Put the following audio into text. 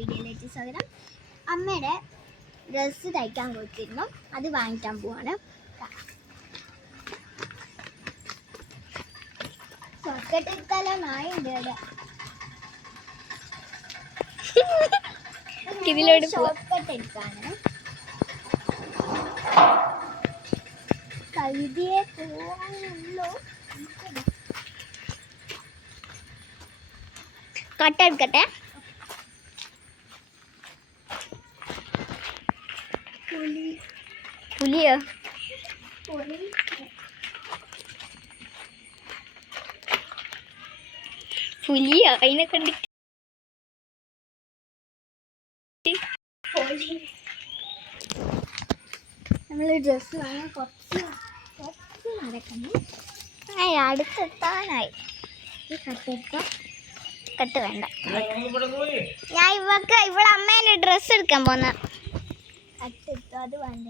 വീഡിയോയിലേക്ക് സ്വാഗതം. അമ്മയുടെ ഡ്രസ്സ് തയ്ക്കാൻ കൊടുത്തിരുന്നു, അത് വാങ്ങിക്കാൻ പോവാണ്. സോക്കറ്റ് എടുത്താലോ നായുണ്ട് ഇവിടെ. ഷോർട്ട്കട്ട് എടുക്കാണ്. കഴുതിയെ പോവാനുള്ളൂ. കട്ടെടുക്കട്ടെ. പുലിയോ? പുലിയോ? അതിനെ കണ്ടിട്ട് നമ്മൾ ഡ്രസ്സ് വാങ്ങാൻ കുറച്ച് നടക്കണം. അടുത്തെത്താനായി. ഈ കട്ടെടുക്കാം. കട്ട് വേണ്ട. ഞാൻ ഇവിടെ അമ്മേൻ്റെ ഡ്രസ്സ് എടുക്കാൻ പോന്ന. കട്ടെടുത്തു, അത് വേണ്ട.